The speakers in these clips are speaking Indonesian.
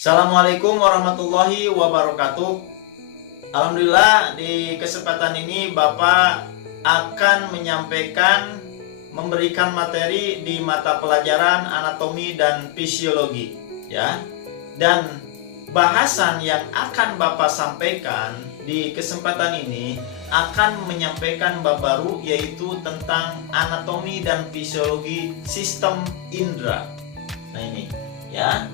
Assalamualaikum warahmatullahi wabarakatuh. Alhamdulillah, di kesempatan ini Bapak akan memberikan materi di mata pelajaran anatomi dan fisiologi, ya. Dan bahasan yang akan Bapak sampaikan di kesempatan ini akan menyampaikan bab baru, yaitu tentang anatomi dan fisiologi sistem indera. Nah ini, ya.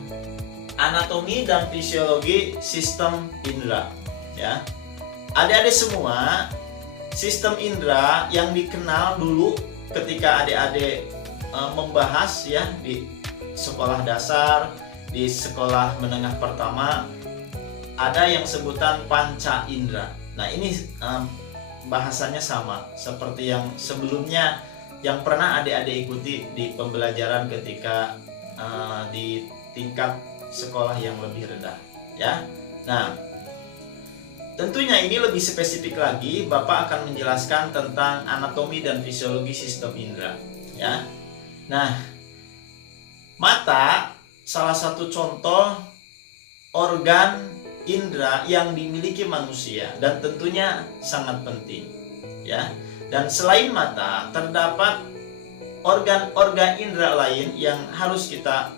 Anatomi dan fisiologi sistem indera, ya. Adik-adik semua, sistem indera yang dikenal dulu ketika adik-adik membahas, ya, di sekolah dasar, di sekolah menengah pertama, ada yang sebutan panca indera. Nah ini bahasanya sama seperti yang sebelumnya yang pernah adik-adik ikuti di pembelajaran ketika di tingkat sekolah yang lebih rendah, ya. Nah, tentunya ini lebih spesifik lagi, Bapak akan menjelaskan tentang anatomi dan fisiologi sistem indera, ya. Nah, mata salah satu contoh organ indera yang dimiliki manusia dan tentunya sangat penting, ya. Dan selain mata, terdapat organ-organ indera lain yang harus kita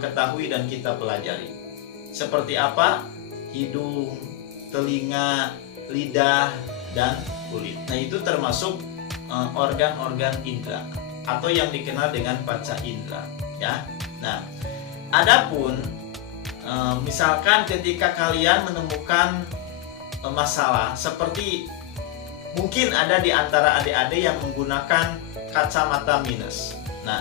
ketahui dan kita pelajari. Seperti apa? Hidung, telinga, lidah, dan kulit. Nah, itu termasuk organ-organ indera atau yang dikenal dengan panca indera, ya. Nah, adapun misalkan ketika kalian menemukan masalah seperti mungkin ada di antara adik-adik yang menggunakan kacamata minus. Nah,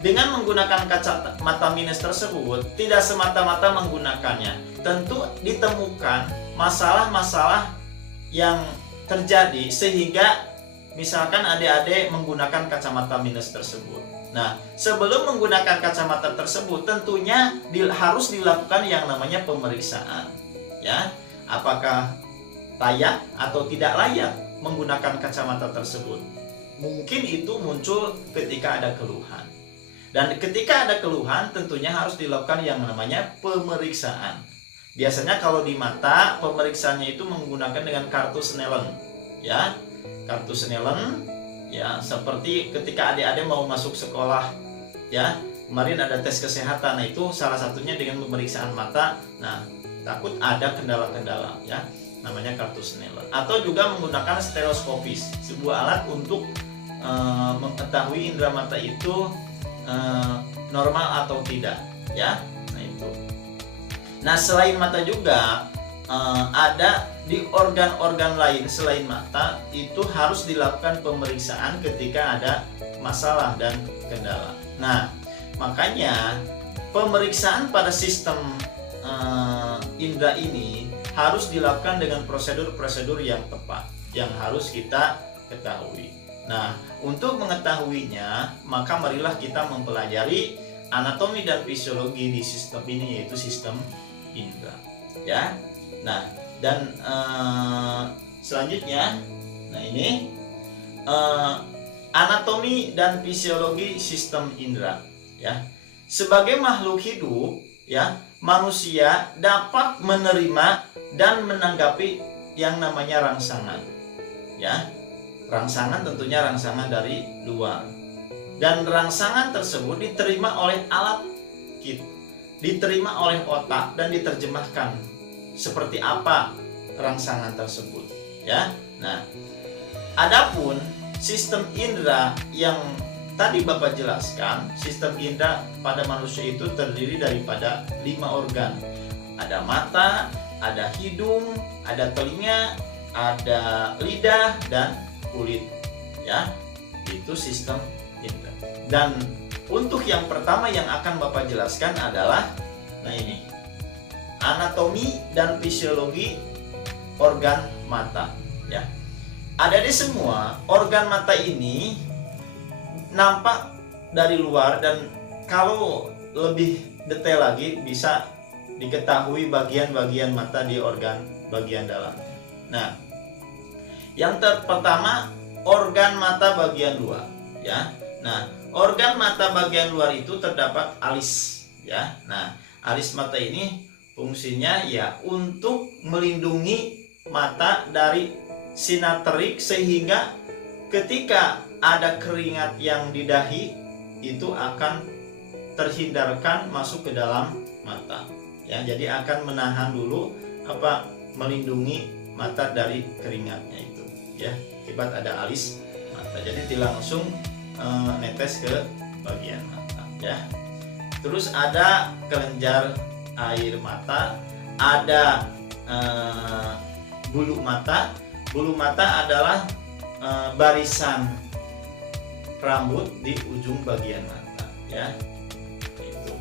dengan menggunakan kacamata minus tersebut, tidak semata-mata menggunakannya. Tentu ditemukan masalah-masalah yang terjadi sehingga misalkan adik-adik menggunakan kacamata minus tersebut. Nah, sebelum menggunakan kacamata tersebut, tentunya harus dilakukan yang namanya pemeriksaan, ya. Apakah layak atau tidak layak menggunakan kacamata tersebut? Mungkin itu muncul ketika ada keluhan. Dan ketika ada keluhan, tentunya harus dilakukan yang namanya pemeriksaan. Biasanya kalau di mata, pemeriksaannya itu menggunakan dengan kartu Snellen, ya. Kartu Snellen, ya, seperti ketika adik-adik mau masuk sekolah, ya. Kemarin ada tes kesehatan, nah itu salah satunya dengan pemeriksaan mata. Nah, takut ada kendala-kendala, ya. Namanya kartu Snellen. Atau juga menggunakan stereoskopis, sebuah alat untuk mengetahui indera mata itu normal atau tidak, ya. Nah itu. Nah, selain mata juga ada di organ-organ lain selain mata itu harus dilakukan pemeriksaan ketika ada masalah dan kendala. Nah, makanya pemeriksaan pada sistem indera ini harus dilakukan dengan prosedur-prosedur yang tepat yang harus kita ketahui. Nah, untuk mengetahuinya, maka marilah kita mempelajari anatomi dan fisiologi di sistem ini, yaitu sistem indera, ya. Nah, dan selanjutnya, nah ini anatomi dan fisiologi sistem indera, ya. Sebagai makhluk hidup, ya, manusia dapat menerima dan menanggapi yang namanya rangsangan, ya. Rangsangan tentunya rangsangan dari luar. Dan rangsangan tersebut diterima oleh alat kita, diterima oleh otak dan diterjemahkan seperti apa rangsangan tersebut, ya. Nah, adapun sistem indera yang tadi Bapak jelaskan, sistem indera pada manusia itu terdiri daripada 5 organ. Ada mata, ada hidung, ada telinga, ada lidah, dan kulit, ya. Itu sistem indera. Dan untuk yang pertama yang akan Bapak jelaskan adalah, nah ini, anatomi dan fisiologi organ mata, ya. Ada di semua organ mata ini nampak dari luar, dan kalau lebih detail lagi bisa diketahui bagian-bagian mata di organ bagian dalam. Nah, yang pertama organ mata bagian luar, ya. Nah, organ mata bagian luar itu terdapat alis, ya. Nah, Alis mata ini fungsinya ya untuk melindungi mata dari sinar terik, sehingga ketika ada keringat yang di dahi itu akan terhindarkan masuk ke dalam mata. Ya, jadi akan menahan dulu melindungi mata dari keringatnya itu. Ya, akibat ada alis mata. Jadi tidak langsung netes ke bagian mata. Ya. Terus ada kelenjar air mata, ada bulu mata. Bulu mata adalah barisan rambut di ujung bagian mata, ya. Itu.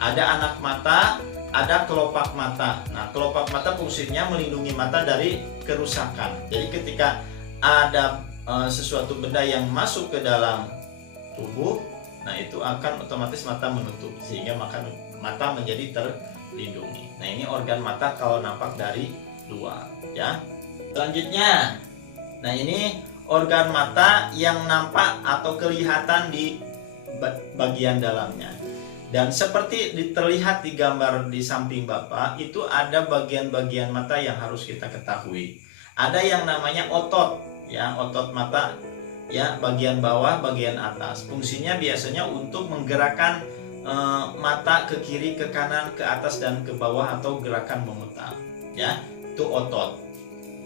Ada anak mata, ada kelopak mata. Nah, kelopak mata fungsinya melindungi mata dari kerusakan. Jadi ketika ada sesuatu benda yang masuk ke dalam tubuh, nah itu akan otomatis mata menutup, sehingga mata menjadi terlindungi. Nah, ini organ mata kalau nampak dari luar, ya. Selanjutnya, nah ini organ mata yang nampak atau kelihatan di bagian dalamnya. Dan seperti terlihat di gambar di samping Bapak, itu ada bagian-bagian mata yang harus kita ketahui. Ada yang namanya otot, ya, otot mata, ya, bagian bawah, bagian atas. Fungsinya biasanya untuk menggerakkan mata ke kiri, ke kanan, ke atas dan ke bawah, atau gerakan memutar, ya. Itu otot.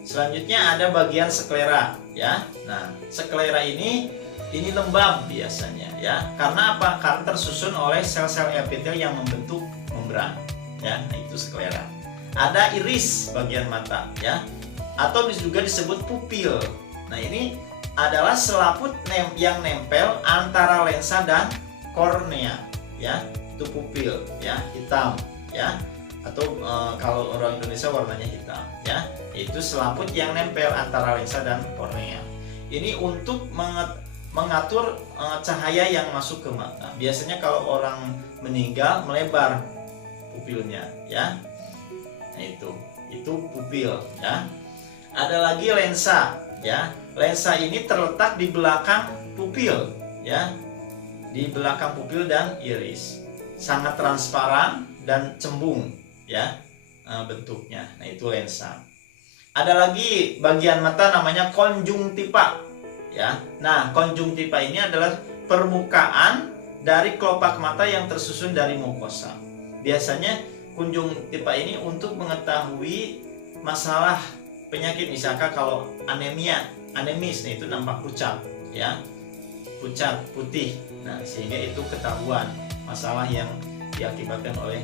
Selanjutnya ada bagian sklera, ya. Nah, sklera ini lembab biasanya, ya. Karena apa? Karena tersusun oleh sel-sel epitel yang membentuk membran, ya. Nah, itu sklera. Ada iris bagian mata, ya. Atau juga disebut pupil. Nah, ini adalah selaput yang nempel antara lensa dan kornea, ya. Itu pupil, ya, hitam, ya. Atau kalau orang Indonesia warnanya hitam, ya. Itu selaput yang nempel antara lensa dan kornea. Ini untuk mengatur cahaya yang masuk ke mata. Biasanya kalau orang meninggal melebar pupilnya, ya. Nah, itu pupil, ya. Ada lagi lensa, ya. Lensa ini terletak di belakang pupil, ya. Di belakang pupil dan iris. Sangat transparan dan cembung, ya, bentuknya. Nah, itu lensa. Ada lagi bagian mata namanya konjungtiva, ya. Nah, konjungtiva ini adalah permukaan dari kelopak mata yang tersusun dari mukosa. Biasanya konjungtiva ini untuk mengetahui masalah penyakit, misalkan kalau anemis, nah itu nampak pucat, ya, pucat putih. Nah, sehingga itu ketahuan masalah yang diakibatkan oleh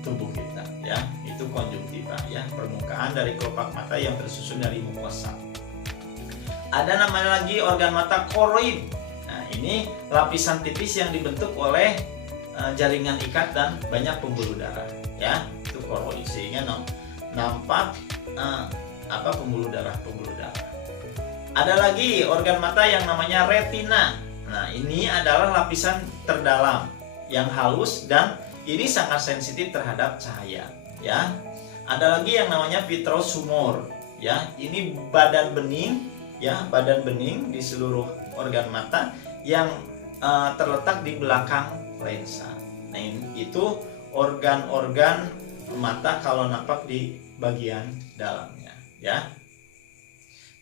tubuh kita, ya. Itu konjungtiva, ya, permukaan dari kelopak mata yang tersusun dari mukosa. Ada namanya lagi organ mata koroid. Nah, ini lapisan tipis yang dibentuk oleh jaringan ikat dan banyak pembuluh darah, ya. Itu koroid, sehingga nampak pembuluh darah. Ada lagi organ mata yang namanya retina. Nah, ini adalah lapisan terdalam yang halus dan ini sangat sensitif terhadap cahaya, ya. Ada lagi yang namanya vitrosumor, ya. Ini badan bening, ya, badan bening di seluruh organ mata yang terletak di belakang lensa. Nah, itu organ-organ mata kalau nampak di bagian dalamnya, ya.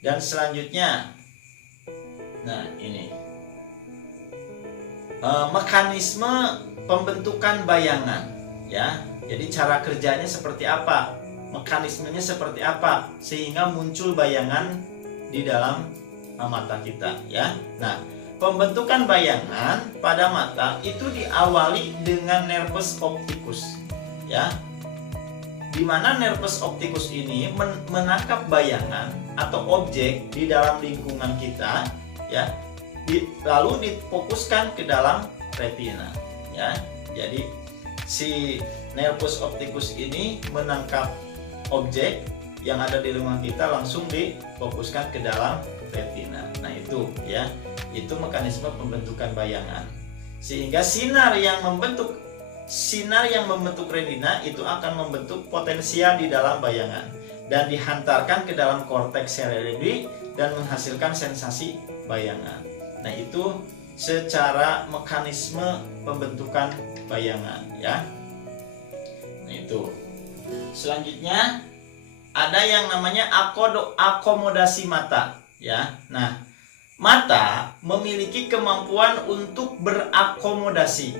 Dan selanjutnya, nah ini mekanisme pembentukan bayangan, ya. Jadi cara kerjanya seperti apa, mekanismenya seperti apa sehingga muncul bayangan di dalam mata kita, ya. Nah, pembentukan bayangan pada mata itu diawali dengan nervus opticus, ya. Di mana nervus opticus ini menangkap bayangan atau objek di dalam lingkungan kita, ya. Lalu difokuskan ke dalam retina, ya. Jadi si nervus opticus ini menangkap objek yang ada di lingkungan kita, langsung difokuskan ke dalam retina. Nah, itu, ya, itu mekanisme pembentukan bayangan. Sehingga sinar yang membentuk retina itu akan membentuk potensial di dalam bayangan dan dihantarkan ke dalam korteks cerebri dan menghasilkan sensasi bayangan. Nah, itu secara mekanisme pembentukan bayangan, ya. Nah, itu. Selanjutnya ada yang namanya akomodasi mata, ya. Nah, mata memiliki kemampuan untuk berakomodasi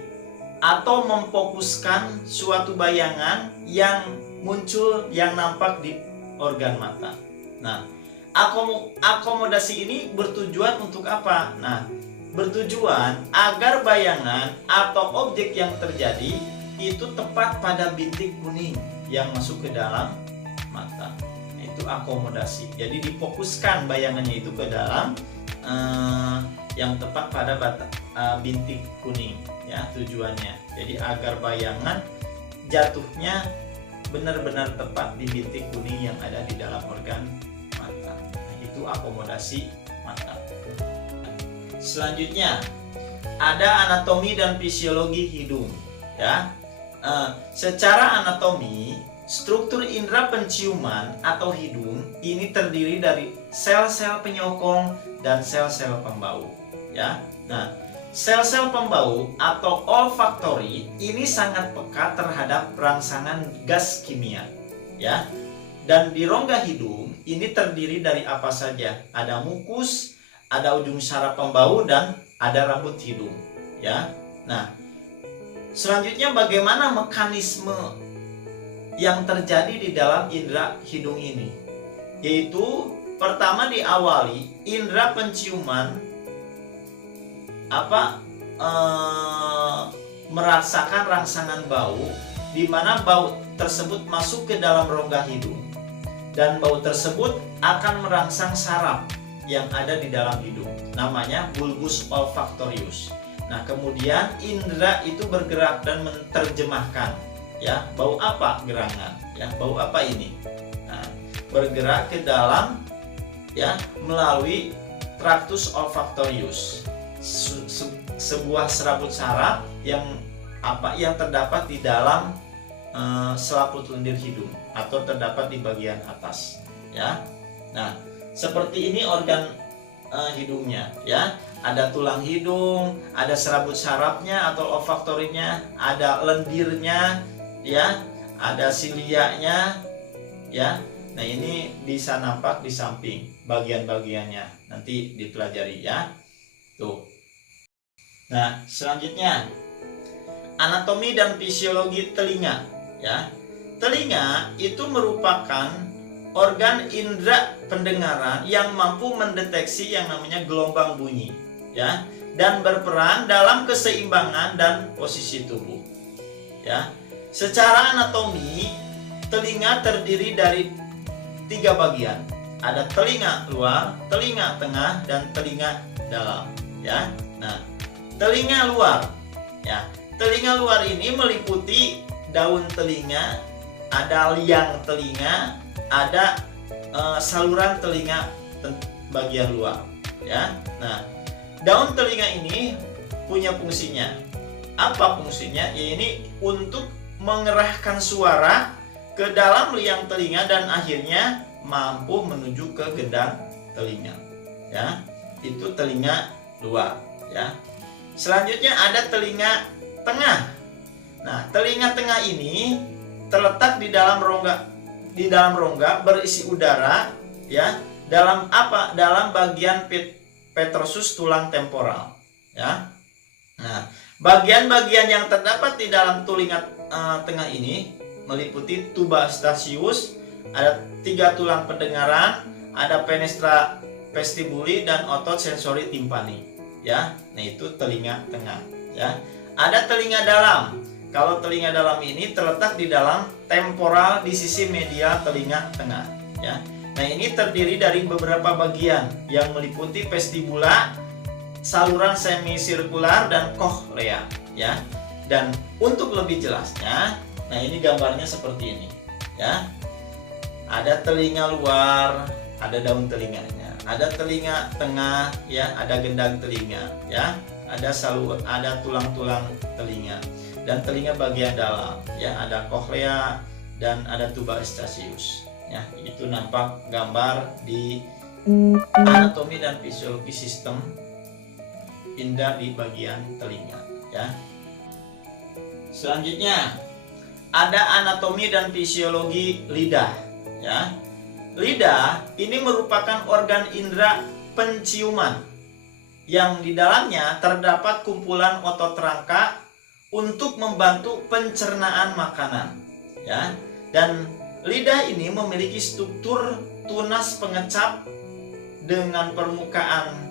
atau memfokuskan suatu bayangan yang muncul, yang nampak di organ mata. Nah, akomodasi ini bertujuan untuk apa? Nah, bertujuan agar bayangan atau objek yang terjadi itu tepat pada bintik kuning yang masuk ke dalam mata. Nah, itu akomodasi. Jadi difokuskan bayangannya itu ke dalam yang tepat pada bintik kuning, ya, tujuannya. Jadi agar bayangan jatuhnya benar-benar tepat di bintik kuning yang ada di dalam organ mata. Nah, itu akomodasi mata. Selanjutnya ada anatomi dan fisiologi hidung, ya. Secara anatomi, struktur indera penciuman atau hidung ini terdiri dari sel-sel penyokong dan sel-sel pembau, ya. Nah, sel-sel pembau atau olfaktori ini sangat peka terhadap rangsangan gas kimia, ya. Dan di rongga hidung ini terdiri dari apa saja? Ada mukus, ada ujung saraf pembau, dan ada rambut hidung, ya. Nah, selanjutnya bagaimana mekanisme yang terjadi di dalam indera hidung ini? Yaitu pertama diawali indera penciuman merasakan rangsangan bau, di mana bau tersebut masuk ke dalam rongga hidung, dan bau tersebut akan merangsang saraf yang ada di dalam hidung, namanya bulbus olfaktorius. Nah, kemudian indera itu bergerak dan menerjemahkan, ya, bau apa gerangan, ya, bau apa ini. Nah, bergerak ke dalam, ya, melalui tractus olfaktorius, sebuah serabut saraf yang terdapat di dalam selaput lendir hidung atau terdapat di bagian atas, ya. Nah, seperti ini organ hidungnya, ya. Ada tulang hidung, ada serabut sarafnya atau olfaktorinya, ada lendirnya, ya, ada silianya, ya. Nah, ini bisa nampak di samping bagian-bagiannya, nanti dipelajari, ya. Tuh. Nah, selanjutnya anatomi dan fisiologi telinga, ya. Telinga itu merupakan organ indera pendengaran yang mampu mendeteksi yang namanya gelombang bunyi, ya, dan berperan dalam keseimbangan dan posisi tubuh, ya. Secara anatomi, telinga terdiri dari 3 bagian. Ada telinga luar, telinga tengah, dan telinga dalam, ya. Nah, telinga luar, ya. Telinga luar ini meliputi daun telinga, ada liang telinga, ada saluran telinga bagian luar, ya. Nah, daun telinga ini punya fungsinya. Apa fungsinya? Ya, ini untuk mengerahkan suara ke dalam liang telinga dan akhirnya mampu menuju ke gendang telinga, ya. Itu telinga luar, ya. Selanjutnya ada telinga tengah. Nah, telinga tengah ini terletak di dalam rongga berisi udara, ya. Dalam apa? Dalam bagian petrosus tulang temporal, ya. Nah, bagian-bagian yang terdapat di dalam telinga tengah ini meliputi tuba stasius, ada 3 tulang pendengaran, ada fenestra vestibuli, dan otot sensori timpani, ya. Nah, itu telinga tengah, ya. Ada telinga dalam. Kalau telinga dalam ini terletak di dalam temporal di sisi medial telinga tengah, ya. Nah, ini terdiri dari beberapa bagian yang meliputi vestibula, saluran semisirkular, dan cochlea, ya. Dan untuk lebih jelasnya, nah, ini gambarnya seperti ini, ya. Ada telinga luar, ada daun telinganya. Ada telinga tengah, ya, ada gendang telinga, ya. Ada tulang-tulang telinga, dan telinga bagian dalam, ya, ada cochlea dan ada tuba stasius, ya. Itu nampak gambar di anatomi dan fisiologi sistem indera di bagian telinga, ya. Selanjutnya ada anatomi dan fisiologi lidah, ya. Lidah ini merupakan organ indera penciuman yang di dalamnya terdapat kumpulan otot rangka untuk membantu pencernaan makanan, ya. Dan lidah ini memiliki struktur tunas pengecap dengan permukaan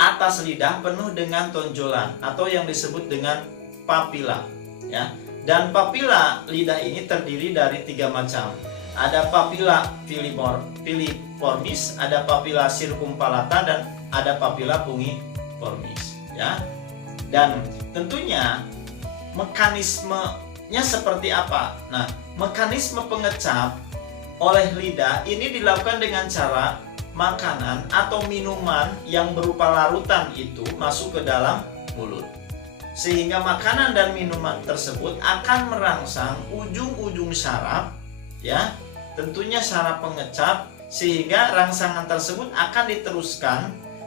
atas lidah penuh dengan tonjolan atau yang disebut dengan papila, ya. Dan papila lidah ini terdiri dari 3 macam. Ada papila filiformis, ada papila circumvallata, dan ada papila pungiformis, ya. Dan tentunya mekanismenya seperti apa? Nah, mekanisme pengecap oleh lidah ini dilakukan dengan cara makanan atau minuman yang berupa larutan itu masuk ke dalam mulut, sehingga makanan dan minuman tersebut akan merangsang ujung-ujung saraf, ya, tentunya saraf pengecap, sehingga rangsangan tersebut akan diteruskan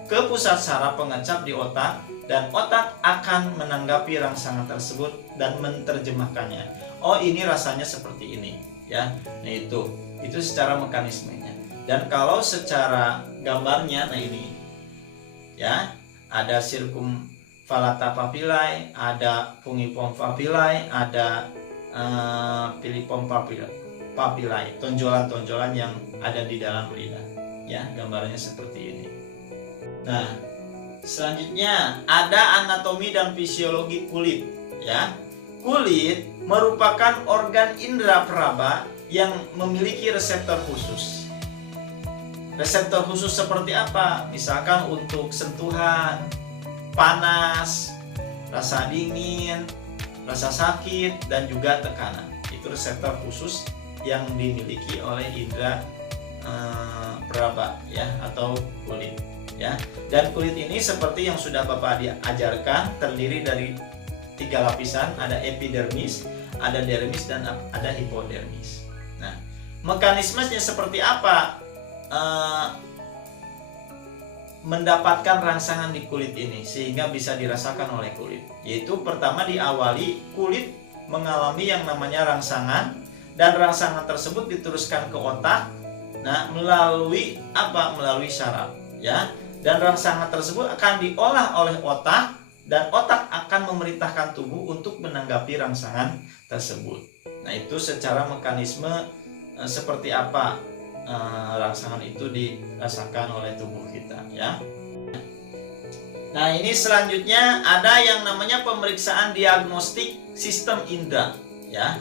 ke pusat saraf pengecap di otak, dan otak akan menanggapi rangsangan tersebut dan menerjemahkannya. Oh, ini rasanya seperti ini, ya. Nah, itu secara mekanismenya. Dan kalau secara gambarnya, nah ini, ya, ada circumvallata papillae, ada pungiform papillae, ada filiform papillae, tonjolan-tonjolan yang ada di dalam lidah, ya, gambarnya seperti ini. Nah, selanjutnya ada anatomi dan fisiologi kulit, ya. Kulit merupakan organ indera peraba yang memiliki reseptor khusus. Reseptor khusus seperti apa? Misalkan untuk sentuhan, panas, rasa dingin, rasa sakit, dan juga tekanan. Itu reseptor khusus yang dimiliki oleh indera peraba, ya, atau kulit, ya. Dan kulit ini seperti yang sudah Bapak diajarkan, terdiri dari 3 lapisan, ada epidermis, ada dermis, dan ada hipodermis. Nah, mekanismenya seperti apa mendapatkan rangsangan di kulit ini sehingga bisa dirasakan oleh kulit? Yaitu pertama diawali kulit mengalami yang namanya rangsangan, dan rangsangan tersebut diteruskan ke otak. Nah, melalui apa? Melalui saraf, ya. Dan rangsangan tersebut akan diolah oleh otak, dan otak akan memerintahkan tubuh untuk menanggapi rangsangan tersebut. Nah, itu secara mekanisme seperti apa rangsangan itu dirasakan oleh tubuh kita, ya. Nah, ini selanjutnya ada yang namanya pemeriksaan diagnostik sistem indera, ya.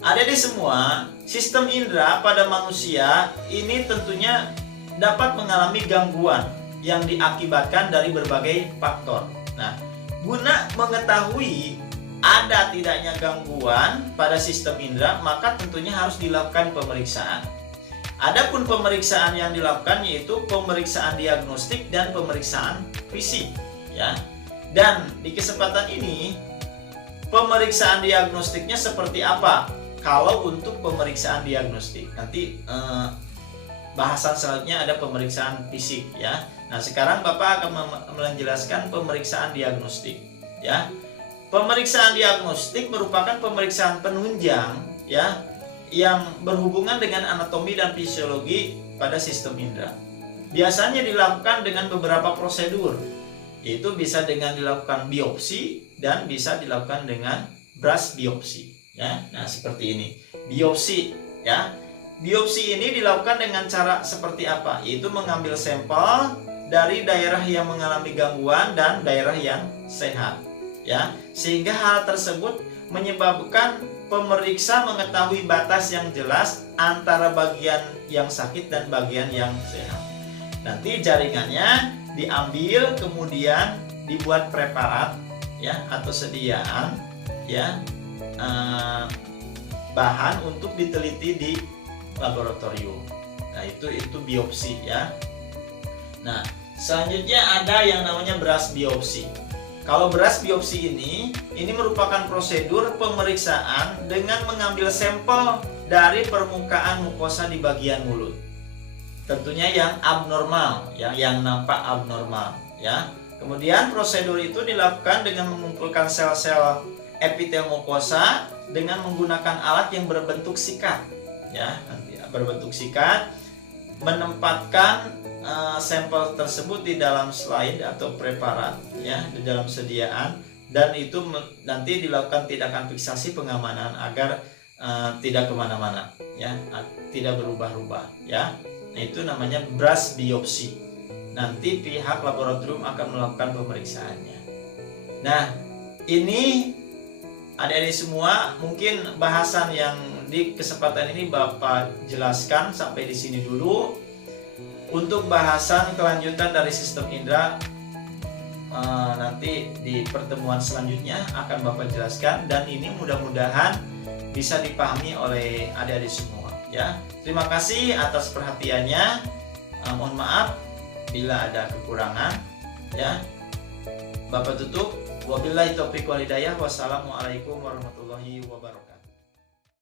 Ada di semua sistem indera pada manusia ini tentunya dapat mengalami gangguan yang diakibatkan dari berbagai faktor. Nah, guna mengetahui ada tidaknya gangguan pada sistem indera, maka tentunya harus dilakukan pemeriksaan. Adapun pemeriksaan yang dilakukan yaitu pemeriksaan diagnostik dan pemeriksaan fisik, ya. Dan di kesempatan ini pemeriksaan diagnostiknya seperti apa? Kalau untuk pemeriksaan diagnostik nanti bahasan selanjutnya ada pemeriksaan fisik, ya. Nah, sekarang Bapak akan menjelaskan pemeriksaan diagnostik, ya. Pemeriksaan diagnostik merupakan pemeriksaan penunjang, ya, yang berhubungan dengan anatomi dan fisiologi pada sistem indera. Biasanya dilakukan dengan beberapa prosedur, yaitu bisa dengan dilakukan biopsi dan bisa dilakukan dengan brush biopsi, ya. Nah, seperti ini biopsi, ya. Biopsi ini dilakukan dengan cara seperti apa? Yaitu mengambil sampel dari daerah yang mengalami gangguan dan daerah yang sehat, ya, sehingga hal tersebut menyebabkan pemeriksa mengetahui batas yang jelas antara bagian yang sakit dan bagian yang sehat. Nanti jaringannya diambil, kemudian dibuat preparat, ya, atau sediaan, ya, bahan untuk diteliti di laboratorium. Nah, itu biopsi, ya. Nah, selanjutnya ada yang namanya brush biopsi. Kalau brush biopsi ini merupakan prosedur pemeriksaan dengan mengambil sampel dari permukaan mukosa di bagian mulut. Tentunya yang abnormal, yang nampak abnormal, ya. Kemudian prosedur itu dilakukan dengan mengumpulkan sel-sel epitel mukosa dengan menggunakan alat yang berbentuk sikat, ya, berbentuk sikat, menempatkan sampel tersebut di dalam slide atau preparat, ya, di dalam sediaan, dan itu nanti dilakukan tindakan fiksasi pengamanan agar tidak kemana-mana, ya, tidak berubah-ubah, ya. Nah, itu namanya brush biopsi. Nanti pihak laboratorium akan melakukan pemeriksaannya. Nah, ini adik-adik semua, mungkin bahasan yang di kesempatan ini Bapak jelaskan sampai di sini dulu. Untuk bahasan kelanjutan dari sistem indera nanti di pertemuan selanjutnya akan Bapak jelaskan, dan ini mudah-mudahan bisa dipahami oleh adik-adik semua, ya. Terima kasih atas perhatiannya. Mohon maaf bila ada kekurangan, ya. Bapak tutup. Wabillahi taufiq wal hidayah. Wassalamualaikum warahmatullahi wabarakatuh.